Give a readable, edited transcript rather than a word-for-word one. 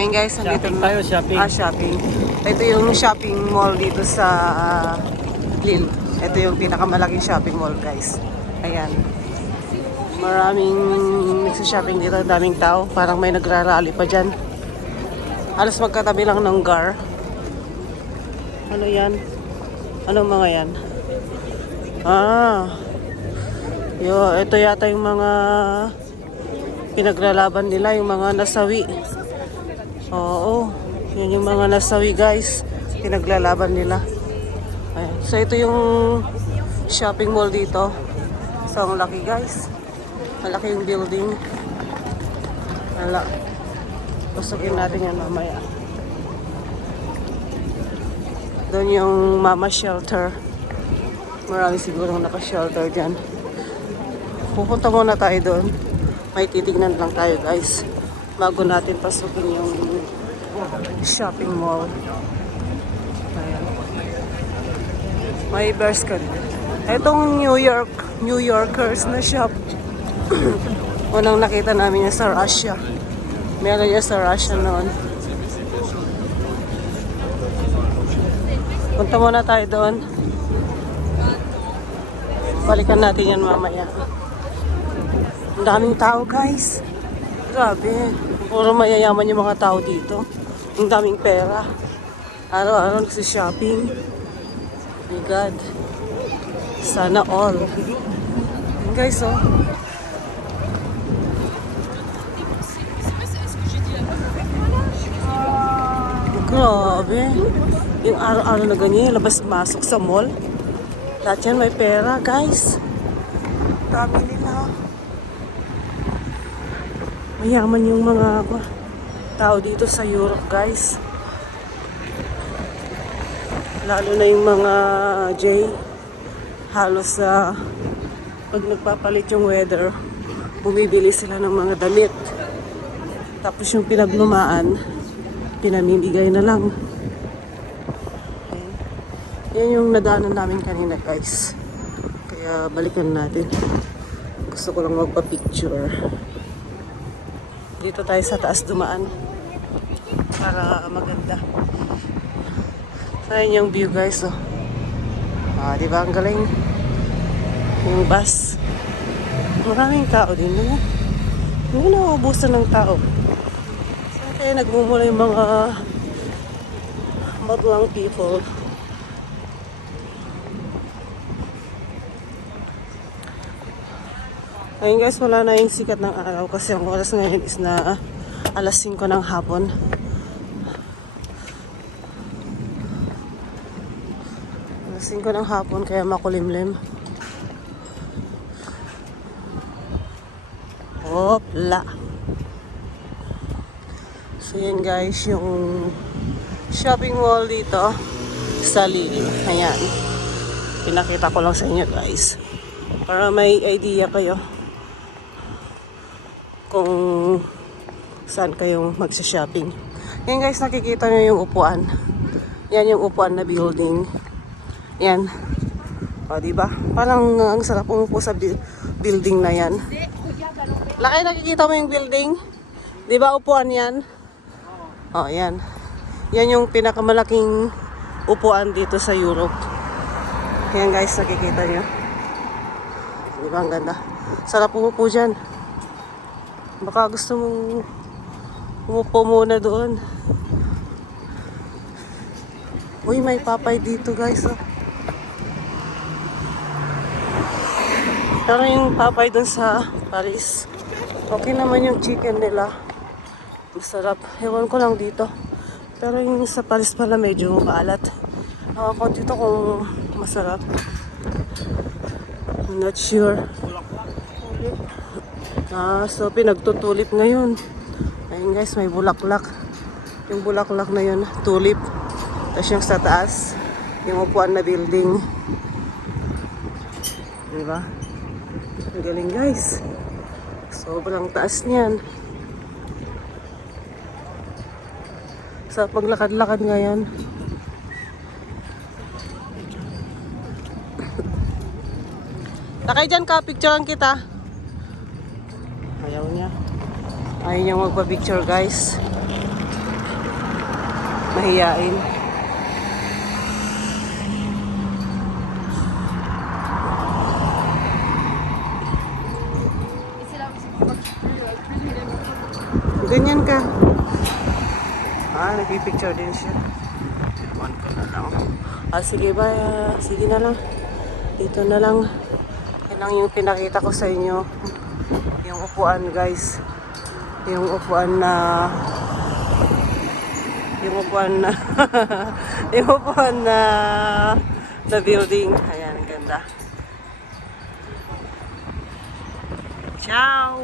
Ayun guys, nandito Shopping tayo, shopping. shopping. Ito yung shopping mall dito sa Lille. Ito yung pinakamalaking shopping mall guys. Ayan. Maraming nagsha-shopping dito, daming tao. Parang may nagrarally pa dyan. Halos magkatabi lang ng GAR. Ano yan? Anong mga yan? Ito yata yung mga pinaglalaban nila, yung mga nasawi. Oo, yun yung mga nasawi guys. Pinaglalaban nila. Ayan. So ito yung shopping mall dito. So ang laki guys. Malaki yung building. Pusukin natin yan mamaya. Doon yung mama shelter. Marami siguro naka-shelter dyan. Pupunta muna tayo doon. May titignan lang tayo guys. Bago natin pasukin yung shopping mall. Ayan. May bears ka. Itong New Yorkers na shop. Unang nakita namin yung sa Russia. Meron yung sa Russia noon. Punta muna tayo doon. Balikan natin yan mamaya. Ang daming tao guys. Grabe. Puro mayayaman yung mga tao dito. Ang daming pera. Araw-araw nagsishopping. Oh my God. Sana all. Yan guys oh. Grabe. Yung araw-araw na ganyan, labas-masok sa mall. Lahat yan may pera, guys. Dami nila. Mayaman yung mga tao dito sa Europe, guys. Lalo na yung mga J. Halos pag nagpapalit yung weather, bumibili sila ng mga damit. Tapos yung pinaglumaan, pinamimigay na lang. Yan yung nadaanan namin kanina guys. Kaya balikan natin. Gusto ko lang magpa-picture. Dito tayo sa taas dumaan. Para maganda. Ayan yung view guys. Oh. Diba ang galing? Yung bus. Maraming tao din. Hindi nauubusan ng tao. Saan kaya nagmumula yung mga magulang people? Ayun guys, wala na yung sikat ng araw kasi ang oras ngayon is na alas 5 ng hapon. Alas 5 ng hapon kaya makulimlim. Hopla. So yan guys, yung shopping mall dito sa Lille. Ayan. Pinakita ko lang sa inyo guys. Para may idea kayo kung saan kayong magsha-shopping. Yan guys, nakikita nyo yung upuan. Yan yung upuan na building. Yan. O, diba? Parang ang sarap umupo sa building na yan. Laki, nakikita mo yung building? Diba upuan yan? O, yan. Yan yung pinakamalaking upuan dito sa Europe. Yan guys, nakikita nyo. Diba ang ganda? Sarap umupo dyan. Baka gusto mong umupo muna doon. Uy, may Papay dito guys. Oh. Pero yung Papay doon sa Paris, okay naman yung chicken nila. Masarap. Ewan ko lang dito. Pero yung sa Paris pala medyo maalat. Ako dito kung masarap. I'm not sure. So pinagtutulip ngayon. Ayun guys, may bulaklak. Yung bulaklak na yun, tulip. Tapos yung sa taas, yung upuan na building. Diba? Ang galing guys. Sobrang taas niyan. Sa paglakad-lakad ngayon. Lakay dyan ka, picturean kita. Ayaw niya. Ayaw niya magpa-picture guys. mahiyain. Ganyan ka. Nagpipicture din siya. Iwan ko na lang. Sige ba? Sige na lang. Dito na lang. Yan lang yung pinakita ko sa inyo. Yung upuan, guys. Yung upuan na yung upuan na building. Ayan, ang ganda. Ciao!